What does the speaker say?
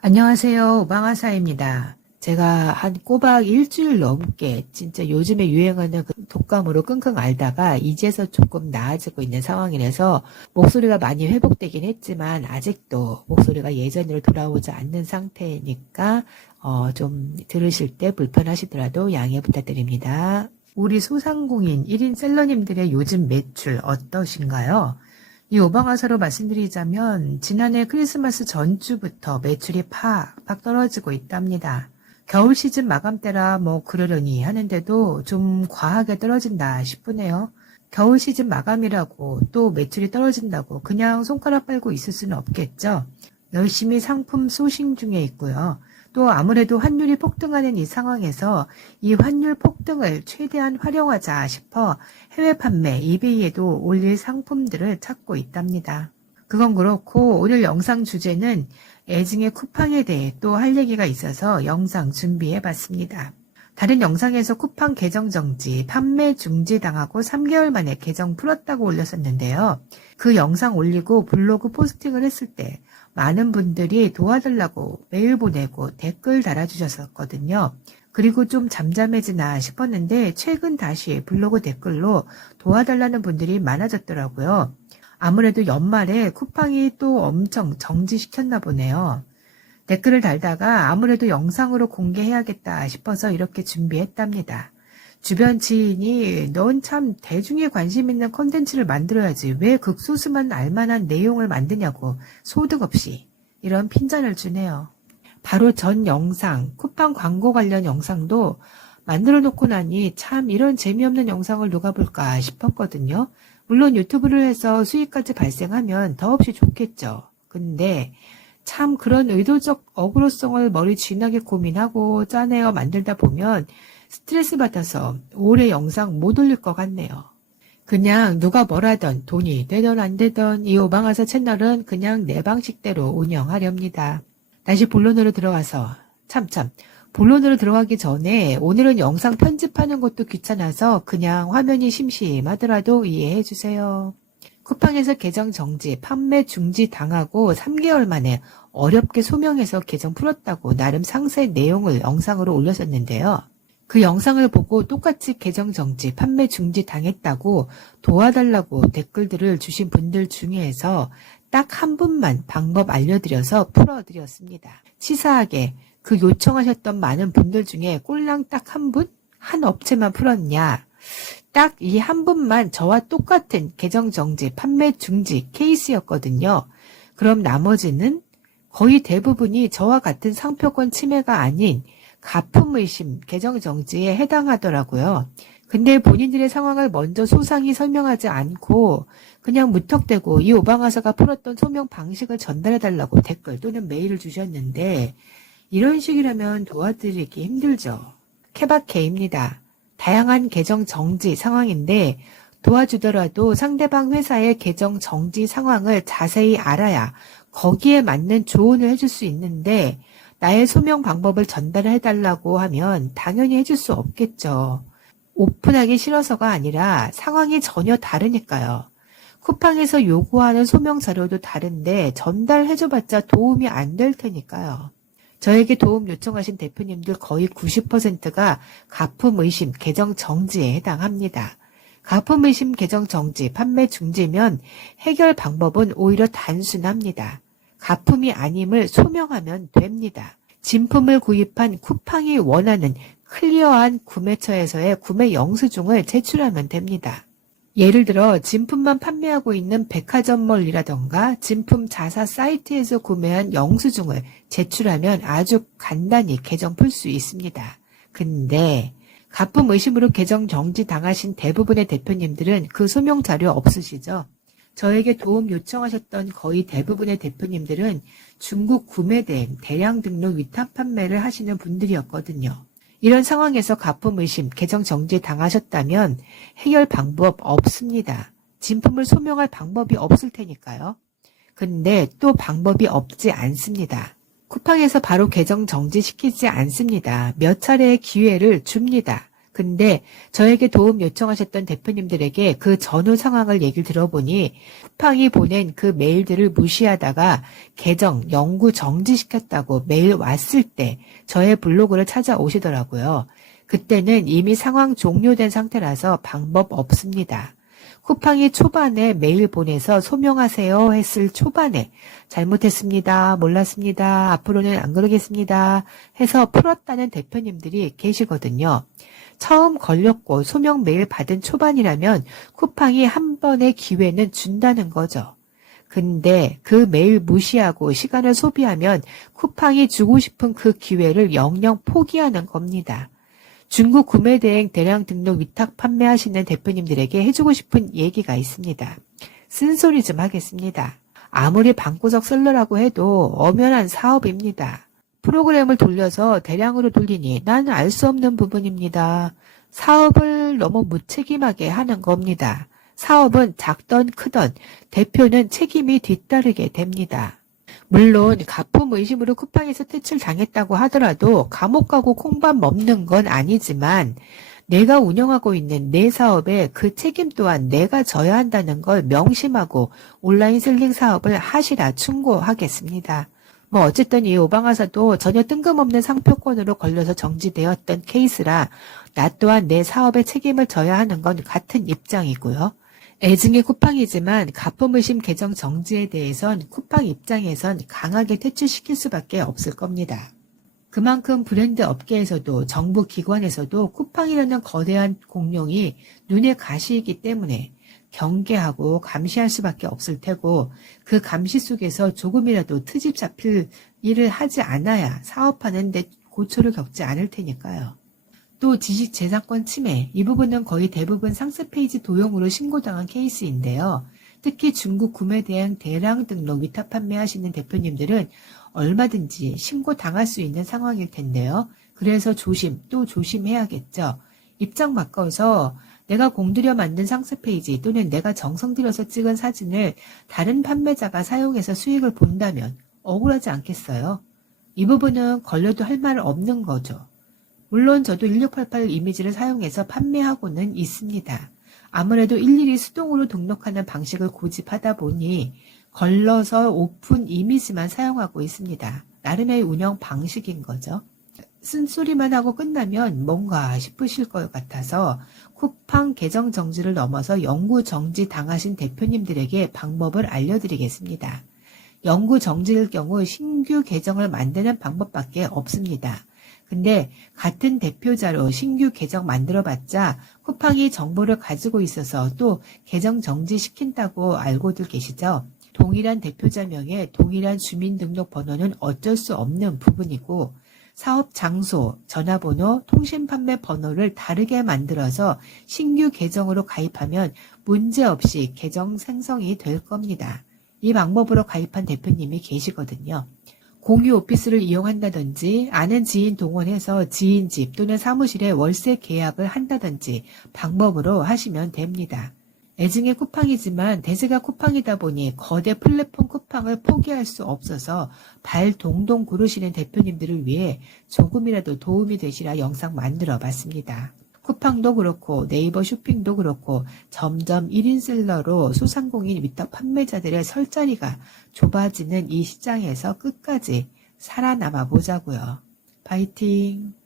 안녕하세요. 오방아사입니다. 제가 한 꼬박 일주일 넘게 진짜 요즘에 유행하는 그 독감으로 끙끙 앓다가 이제서 조금 나아지고 있는 상황이라서 목소리가 많이 회복되긴 했지만 아직도 목소리가 예전으로 돌아오지 않는 상태니까 좀 들으실 때 불편하시더라도 양해 부탁드립니다. 우리 소상공인 1인 셀러님들의 요즘 매출 어떠신가요? 이 오방아사로 말씀드리자면 지난해 크리스마스 전주부터 매출이 팍팍 떨어지고 있답니다. 겨울 시즌 마감 때라 뭐 그러려니 하는데도 좀 과하게 떨어진다 싶으네요. 겨울 시즌 마감이라고 또 매출이 떨어진다고 그냥 손가락 빨고 있을 수는 없겠죠. 열심히 상품 소싱 중에 있고요. 또 아무래도 환율이 폭등하는 이 상황에서 이 환율 폭등을 최대한 활용하자 싶어 해외 판매, 이베이에도 올릴 상품들을 찾고 있답니다. 그건 그렇고 오늘 영상 주제는 애증의 쿠팡에 대해 또 할 얘기가 있어서 영상 준비해 봤습니다. 다른 영상에서 쿠팡 계정 정지, 판매 중지 당하고 3개월 만에 계정 풀었다고 올렸었는데요. 그 영상 올리고 블로그 포스팅을 했을 때 많은 분들이 도와달라고 메일 보내고 댓글 달아주셨었거든요. 그리고 좀 잠잠해지나 싶었는데 최근 다시 블로그 댓글로 도와달라는 분들이 많아졌더라고요. 아무래도 연말에 쿠팡이 또 엄청 정지시켰나 보네요. 댓글을 달다가 아무래도 영상으로 공개해야겠다 싶어서 이렇게 준비했답니다. 주변 지인이 넌 참 대중에 관심 있는 콘텐츠를 만들어야지 왜 극소수만 알만한 내용을 만드냐고 소득 없이 이런 핀잔을 주네요. 바로 전 영상, 쿠팡 광고 관련 영상도 만들어 놓고 나니 참 이런 재미없는 영상을 누가 볼까 싶었거든요. 물론 유튜브를 해서 수익까지 발생하면 더없이 좋겠죠. 근데 참 그런 의도적 어그로성을 머리 쥐나게 고민하고 짜내어 만들다 보면 스트레스 받아서 올해 영상 못 올릴 것 같네요. 그냥 누가 뭐라던 돈이 되던 안 되던 이 오방아사 채널은 그냥 내 방식대로 운영하렵니다. 다시 본론으로 들어가서 본론으로 들어가기 전에 오늘은 영상 편집하는 것도 귀찮아서 그냥 화면이 심심하더라도 이해해 주세요. 쿠팡에서 계정 정지, 판매 중지 당하고 3개월 만에 어렵게 소명해서 계정 풀었다고 나름 상세 내용을 영상으로 올렸었는데요. 그 영상을 보고 똑같이 계정 정지, 판매 중지 당했다고 도와달라고 댓글들을 주신 분들 중에서 딱 한 분만 방법 알려드려서 풀어드렸습니다. 치사하게 그 요청하셨던 많은 분들 중에 꼴랑 딱 한 분? 한 업체만 풀었냐? 딱 이 한 분만 저와 똑같은 계정 정지, 판매 중지 케이스였거든요. 그럼 나머지는 거의 대부분이 저와 같은 상표권 침해가 아닌 가품의심, 계정 정지에 해당하더라고요. 근데 본인들의 상황을 먼저 소상히 설명하지 않고 그냥 무턱대고 이 오방아사가 풀었던 소명 방식을 전달해달라고 댓글 또는 메일을 주셨는데 이런 식이라면 도와드리기 힘들죠. 케바케입니다. 다양한 계정 정지 상황인데 도와주더라도 상대방 회사의 계정 정지 상황을 자세히 알아야 거기에 맞는 조언을 해줄 수 있는데 나의 소명 방법을 전달해달라고 하면 당연히 해줄 수 없겠죠. 오픈하기 싫어서가 아니라 상황이 전혀 다르니까요. 쿠팡에서 요구하는 소명 자료도 다른데 전달해줘봤자 도움이 안 될 테니까요. 저에게 도움 요청하신 대표님들 거의 90%가 가품의심 계정 정지에 해당합니다. 가품의심 계정 정지, 판매 중지면 해결 방법은 오히려 단순합니다. 가품이 아님을 소명하면 됩니다. 진품을 구입한 쿠팡이 원하는 클리어한 구매처에서의 구매 영수증을 제출하면 됩니다. 예를 들어 진품만 판매하고 있는 백화점몰이라던가 진품 자사 사이트에서 구매한 영수증을 제출하면 아주 간단히 계정 풀 수 있습니다. 근데 가품 의심으로 계정 정지 당하신 대부분의 대표님들은 그 소명 자료 없으시죠? 저에게 도움 요청하셨던 거의 대부분의 대표님들은 중국 구매된 대량 등록 위탁 판매를 하시는 분들이었거든요. 이런 상황에서 가품 의심, 계정 정지 당하셨다면 해결 방법 없습니다. 진품을 소명할 방법이 없을 테니까요. 근데 또 방법이 없지 않습니다. 쿠팡에서 바로 계정 정지시키지 않습니다. 몇 차례의 기회를 줍니다. 근데 저에게 도움 요청하셨던 대표님들에게 그 전후 상황을 얘기를 들어보니 쿠팡이 보낸 그 메일들을 무시하다가 계정 영구 정지시켰다고 메일 왔을 때 저의 블로그를 찾아오시더라고요. 그때는 이미 상황 종료된 상태라서 방법 없습니다. 쿠팡이 초반에 메일 보내서 소명하세요 했을 초반에 잘못했습니다. 몰랐습니다. 앞으로는 안 그러겠습니다. 해서 풀었다는 대표님들이 계시거든요. 처음 걸렸고 소명 메일 받은 초반이라면 쿠팡이 한 번의 기회는 준다는 거죠. 근데 그 메일 무시하고 시간을 소비하면 쿠팡이 주고 싶은 그 기회를 영영 포기하는 겁니다. 중국 구매대행 대량 등록 위탁 판매하시는 대표님들에게 해주고 싶은 얘기가 있습니다. 쓴소리 좀 하겠습니다. 아무리 방구석 셀러라고 해도 엄연한 사업입니다. 프로그램을 돌려서 대량으로 돌리니 나는 알 수 없는 부분입니다. 사업을 너무 무책임하게 하는 겁니다. 사업은 작던 크던 대표는 책임이 뒤따르게 됩니다. 물론 가품 의심으로 쿠팡에서 퇴출당했다고 하더라도 감옥 가고 콩밥 먹는 건 아니지만 내가 운영하고 있는 내 사업에 그 책임 또한 내가 져야 한다는 걸 명심하고 온라인 셀링 사업을 하시라 충고하겠습니다. 어쨌든 이 오방하사도 전혀 뜬금없는 상표권으로 걸려서 정지되었던 케이스라 나 또한 내 사업에 책임을 져야 하는 건 같은 입장이고요. 애증의 쿠팡이지만 가품의심 계정 정지에 대해선 쿠팡 입장에선 강하게 퇴출시킬 수밖에 없을 겁니다. 그만큼 브랜드 업계에서도 정부 기관에서도 쿠팡이라는 거대한 공룡이 눈에 가시이기 때문에 경계하고 감시할 수밖에 없을 테고 그 감시 속에서 조금이라도 트집 잡힐 일을 하지 않아야 사업하는 데 고초를 겪지 않을 테니까요. 또 지식재산권 침해, 이 부분은 거의 대부분 상세 페이지 도용으로 신고당한 케이스인데요. 특히 중국 구매대행 대량 등록 위탁 판매하시는 대표님들은 얼마든지 신고당할 수 있는 상황일 텐데요. 그래서 또 조심해야겠죠. 입장 바꿔서 내가 공들여 만든 상세 페이지 또는 내가 정성 들여서 찍은 사진을 다른 판매자가 사용해서 수익을 본다면 억울하지 않겠어요? 이 부분은 걸려도 할 말 없는 거죠. 물론 저도 1688 이미지를 사용해서 판매하고는 있습니다. 아무래도 일일이 수동으로 등록하는 방식을 고집하다 보니 걸러서 오픈 이미지만 사용하고 있습니다. 나름의 운영 방식인 거죠. 쓴소리만 하고 끝나면 뭔가 싶으실 것 같아서 쿠팡 계정 정지를 넘어서 영구 정지 당하신 대표님들에게 방법을 알려드리겠습니다. 영구 정지일 경우 신규 계정을 만드는 방법밖에 없습니다. 근데 같은 대표자로 신규 계정 만들어봤자 쿠팡이 정보를 가지고 있어서 또 계정 정지시킨다고 알고들 계시죠? 동일한 대표자명에 동일한 주민등록번호는 어쩔 수 없는 부분이고 사업 장소, 전화번호, 통신판매 번호를 다르게 만들어서 신규 계정으로 가입하면 문제없이 계정 생성이 될 겁니다. 이 방법으로 가입한 대표님이 계시거든요. 공유 오피스를 이용한다든지 아는 지인 동원해서 지인 집 또는 사무실에 월세 계약을 한다든지 방법으로 하시면 됩니다. 애증의 쿠팡이지만 대세가 쿠팡이다 보니 거대 플랫폼 쿠팡을 포기할 수 없어서 발 동동 구르시는 대표님들을 위해 조금이라도 도움이 되시라 영상 만들어 봤습니다. 쿠팡도 그렇고 네이버 쇼핑도 그렇고 점점 1인 셀러로 소상공인 위탁 판매자들의 설 자리가 좁아지는 이 시장에서 끝까지 살아남아 보자고요. 파이팅!